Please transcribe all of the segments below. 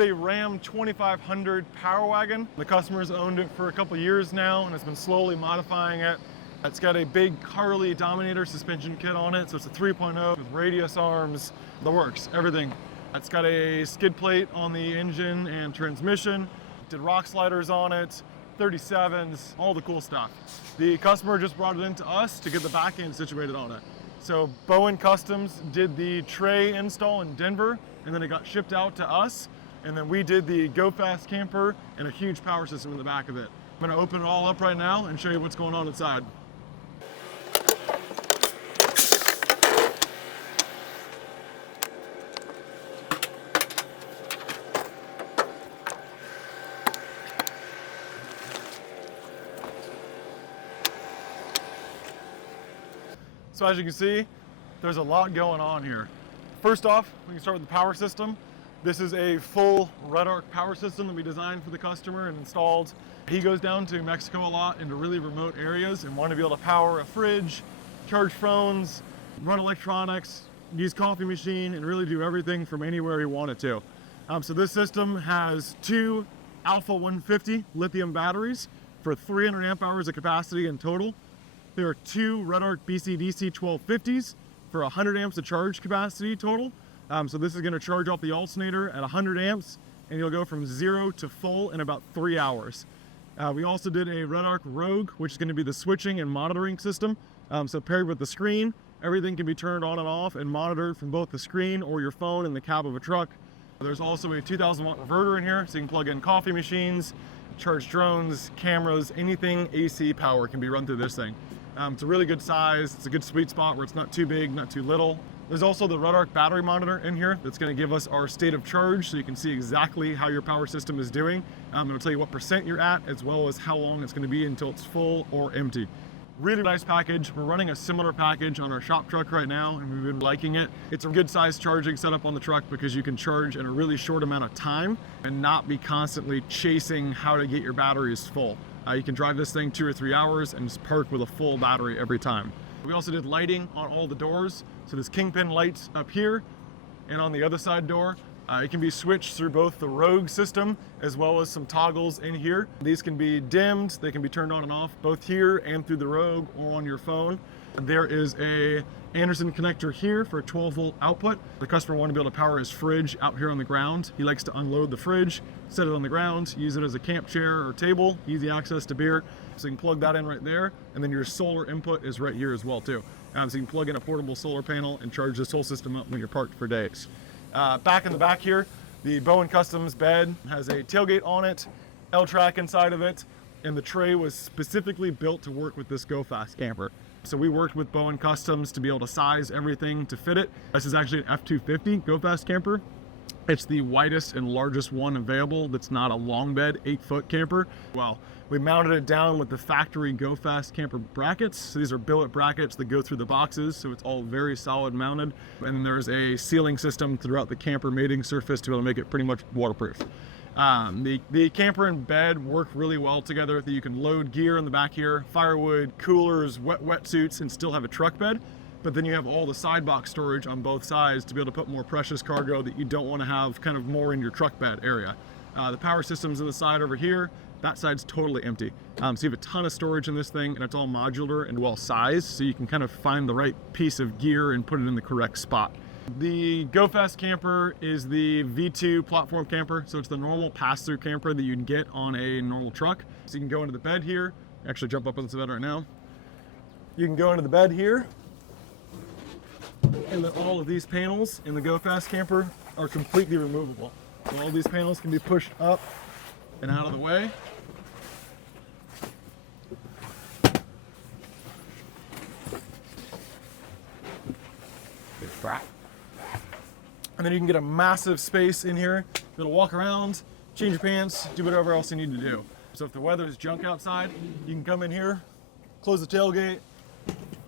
a Ram 2500 Power Wagon. The customer's owned it for a couple years now and has been slowly modifying it. It's got a big Carly Dominator suspension kit on it, so it's a 3.0 with radius arms, the works, everything. It's got a skid plate on the engine and transmission, did rock sliders on it, 37s, all the cool stuff. The customer just brought it into us to get the back end situated on it. So Bowen Customs did the tray install in Denver, and then it got shipped out to us, and then we did the Gofast Camper and a huge power system in the back of it. I'm gonna open it all up right now and show you what's going on inside. So as you can see, there's a lot going on here. First off, we can start with the power system. This is a full Red Arc power system that we designed for the customer and installed. He goes down to Mexico a lot into really remote areas and wanted to be able to power a fridge, charge phones, run electronics, use coffee machine, and really do everything from anywhere he wanted to. So this system has two Alpha 150 lithium batteries for 300 amp hours of capacity in total. There are two Red Arc BC-DC 1250s for 100 amps of charge capacity total. So this is going to charge off the alternator at 100 amps, and you'll go from 0 to full in about 3 hours. We also did a Red Arc Rogue, which is going to be the switching and monitoring system. So paired with the screen, everything can be turned on and off and monitored from both the screen or your phone in the cab of a truck. There's also a 2,000 watt inverter in here, so you can plug in coffee machines, charge drones, cameras, anything AC power can be run through this thing. It's a really good size. It's a good sweet spot where it's not too big, not too little. There's also the Red Arc battery monitor in here that's going to give us our state of charge, so you can see exactly how your power system is doing. It'll tell you what percent you're at, as well as how long it's going to be until it's full or empty. Really nice package. We're running a similar package on our shop truck right now, and we've been liking it. It's a good size charging setup on the truck because you can charge in a really short amount of time and not be constantly chasing how to get your batteries full. You can drive this thing 2 or 3 hours and just park with a full battery every time. We also did lighting on all the doors. So there's kingpin lights up here and on the other side door. It can be switched through both the Rogue system as well as some toggles in here. These can be dimmed, they can be turned on and off both here and through the Rogue or on your phone. There is a Anderson connector here for a 12 volt output. The customer wanted to be able to power his fridge out here on the ground. He likes to unload the fridge, set it on the ground, use it as a camp chair or table, easy access to beer. So you can plug that in right there, and then your solar input is right here as well too. So you can plug in a portable solar panel and charge this whole system up when you're parked for days. Back in the back here, the Bowen Customs bed has a tailgate on it, L-track inside of it, and the tray was specifically built to work with this Gofast camper. So we worked with Bowen Customs to be able to size everything to fit it. This is actually an F250 Gofast camper. It's the widest and largest one available that's not a long bed, 8-foot camper. Well, we mounted it down with the factory Gofast camper brackets. So these are billet brackets that go through the boxes, so it's all very solid mounted. And then there's a sealing system throughout the camper mating surface to be able to make it pretty much waterproof. The camper and bed work really well together. You can load gear in the back here, firewood, coolers, wetsuits, and still have a truck bed. But then you have all the side box storage on both sides to be able to put more precious cargo that you don't want to have kind of more in your truck bed area. The power system's on the side over here. That side's totally empty. So you have a ton of storage in this thing, and it's all modular and well sized, so you can kind of find the right piece of gear and put it in the correct spot. The Gofast camper is the V2 platform camper, so it's the normal pass-through camper that you'd get on a normal truck. So you can go into the bed here. Actually, jump up into the bed right now. You can go into the bed here, and then all of these panels in the Gofast camper are completely removable. So all these panels can be pushed up and out of the way. And then you can get a massive space in here. Be able to walk around, change your pants, do whatever else you need to do. So if the weather is junk outside, you can come in here, close the tailgate,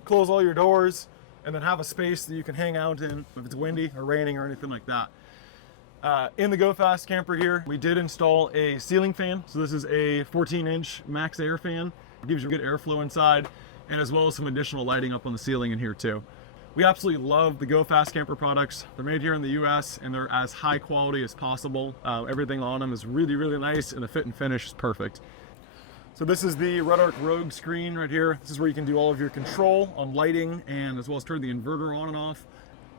close all your doors, and then have a space that you can hang out in if it's windy or raining or anything like that. In the Gofast camper here, we did install a ceiling fan. So this is a 14-inch max air fan. It gives you good airflow inside, and as well as some additional lighting up on the ceiling in here too. We absolutely love the Gofast Camper products. They're made here in the US and they're as high quality as possible. Everything on them is really, really nice and the fit and finish is perfect. So this is the Red Arc Rogue screen right here. This is where you can do all of your control on lighting and as well as turn the inverter on and off.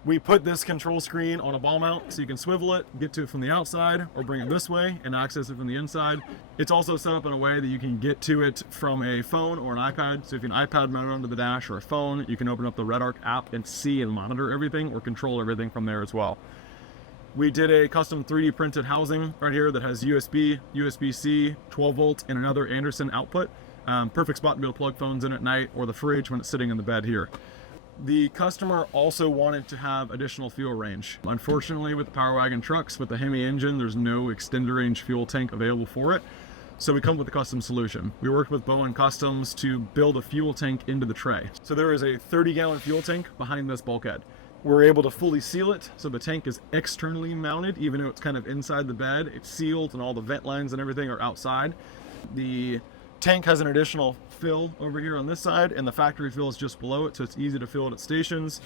We put this control screen on a ball mount so you can swivel it, get to it from the outside, or bring it this way and access it from the inside. It's also set up in a way that you can get to it from a phone or an iPad. So if you have an iPad mounted onto the dash or a phone, you can open up the Red Arc app and see and monitor everything or control everything from there as well. We did a custom 3D printed housing right here that has USB, USB-C, 12 volt, and another Anderson output. Perfect spot to be able to plug phones in at night or the fridge when it's sitting in the bed here. The customer also wanted to have additional fuel range. Unfortunately, with the Power Wagon trucks, with the Hemi engine, there's no extended range fuel tank available for it. So we come with a custom solution. We worked with Bowen Customs to build a fuel tank into the tray. So there is a 30-gallon fuel tank behind this bulkhead. We're able to fully seal it, so the tank is externally mounted, even though it's kind of inside the bed. It's sealed and all the vent lines and everything are outside. The tank has an additional fill over here on this side, and the factory fill is just below it, so it's easy to fill it at stations.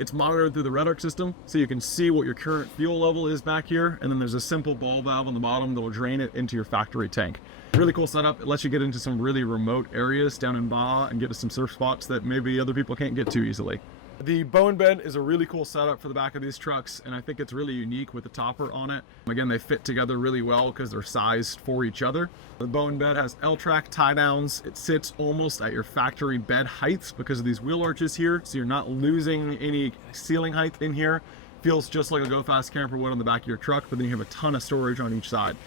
It's monitored through the Red Arc system, so you can see what your current fuel level is back here, and then there's a simple ball valve on the bottom that will drain it into your factory tank. Really cool setup. It lets you get into some really remote areas down in Baja and get to some surf spots that maybe other people can't get to easily. The Bowen bed is a really cool setup for the back of these trucks, and I think it's really unique with the topper on it. Again, they fit together really well because they're sized for each other. The Bowen bed has L-track tie downs. It sits almost at your factory bed heights because of these wheel arches here, so you're not losing any ceiling height in here. Feels just like a Gofast Camper would on the back of your truck, but then you have a ton of storage on each side.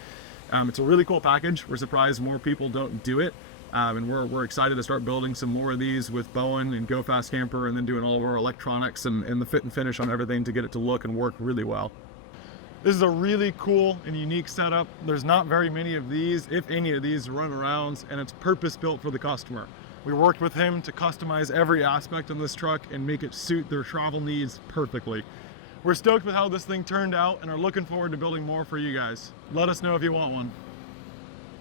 It's a really cool package. We're surprised more people don't do it. And we're excited to start building some more of these with Bowen and Gofast Camper, and then doing all of our electronics and the fit and finish on everything to get it to look and work really well. This is a really cool and unique setup. There's not very many of these, if any of these, run arounds, and it's purpose built for the customer. We worked with him to customize every aspect of this truck and make it suit their travel needs perfectly. We're stoked with how this thing turned out and are looking forward to building more for you guys. Let us know if you want one.